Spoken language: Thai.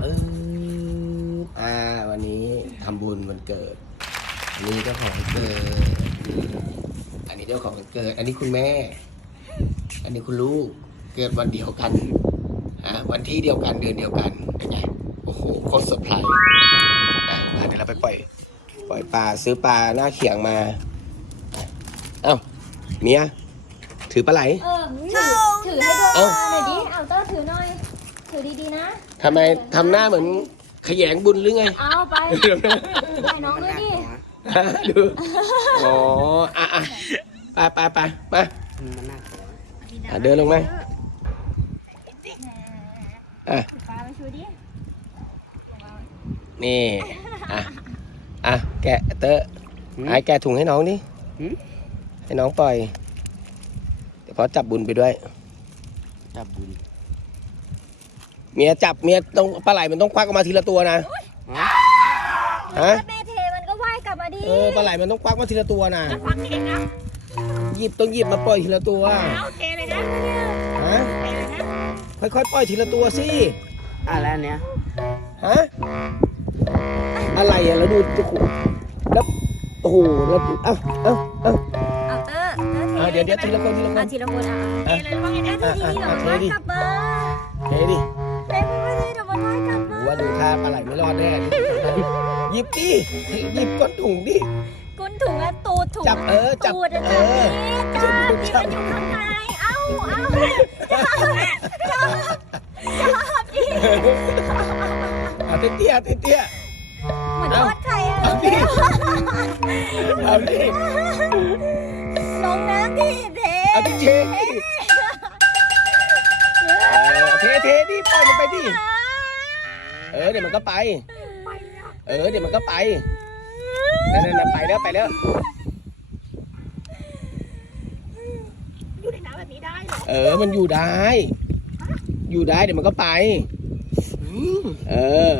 เอออ่า วันนี้ทำบุญวันเกิด อันนี้เจ้าของวันเกิด อันนี้เจ้าของวันเกิด อันนี้คุณแม่ อันนี้คุณลูก เกิดวันเดียวกันฮะวันที่เดียวกันเดือนเดียวกันเป็นไงโอ้โหโคตรเซอร์ไพรส์อะมาเดี๋ยวเราไปปล่อย ปล่อยปลาซื้อปลาหน้าเขียงมา เอ้าเมียถือปลาไหล เออถือถือให้ดูเอ้าหน่อยดิเอาเตอร์ถือหน่อย ถือดีๆนะ ทำไมทำหน้าเหมือนขยงบุญหรือไง เอาไปถ่ายน้องด้วยดิดูอ๋ออะอะไปไปไปมามันน่ากลัวอะเดินลงมาอะปลาไปชูดินี่ อะ อะ แกะเตอะไอ้แกะถุงให้น้องดิให้น้องปล่อย เดี๋ยวพอจับบุญไปด้วย จับบุญ เมียจับเมียต้องปลาไหลมันต้องควักออกมาทีละตัวนะฮะฮะแม่เทมันก็ว่ายกลับมาดิเออปลาไหลมันต้องควักมาทีละตัวนะหยิบต้องหยิบมาปล่อยทีละตัวเอาเทเลยนะฮะค่อยๆปล่อยทีละตัวสิอะแล้วอันเนี้ยฮะอะไรอะแล้วดูจุกุแล้วโอ้โหแล้วเอ้าเอ้าเอ้าเอาเตอร์เตอร์เทอะเดี๋ยวเดี๋ยวทีละคนทีละคเอานทีละคนอะอะเทเลยว่าไงนะทีดีเดี๋ยวมันว่ายกลับมาเฮ้ยดิ ว่าดูท่าปลาไหลไม่รอดแน่ดิหยิบดิหยิบก้นถุงดิกุนถุงและตูดถุงจับเออจับตูดอะเอจับอนี่จับนี่มันอยู่ข้างในเอ้าเอ้าจับจับดิเอาเตี้ยๆเตี้ยเหมือนทอดไข่อะเอาดิๆเอาดิลงน้ำดิเทเอาดิเทดิเออเทเทดิปล่อยมันไปดิ เออเดี๋ยวมันก็ไป เออเดี๋ยวมันก็ไปนั่นนั่นไปแล้วไปแล้วอยู่ในน้ำแบบนี้ได้เหรอเออมันอยู่ได้ อยู่ได้เดี๋ยวมันก็ไปอืมเออ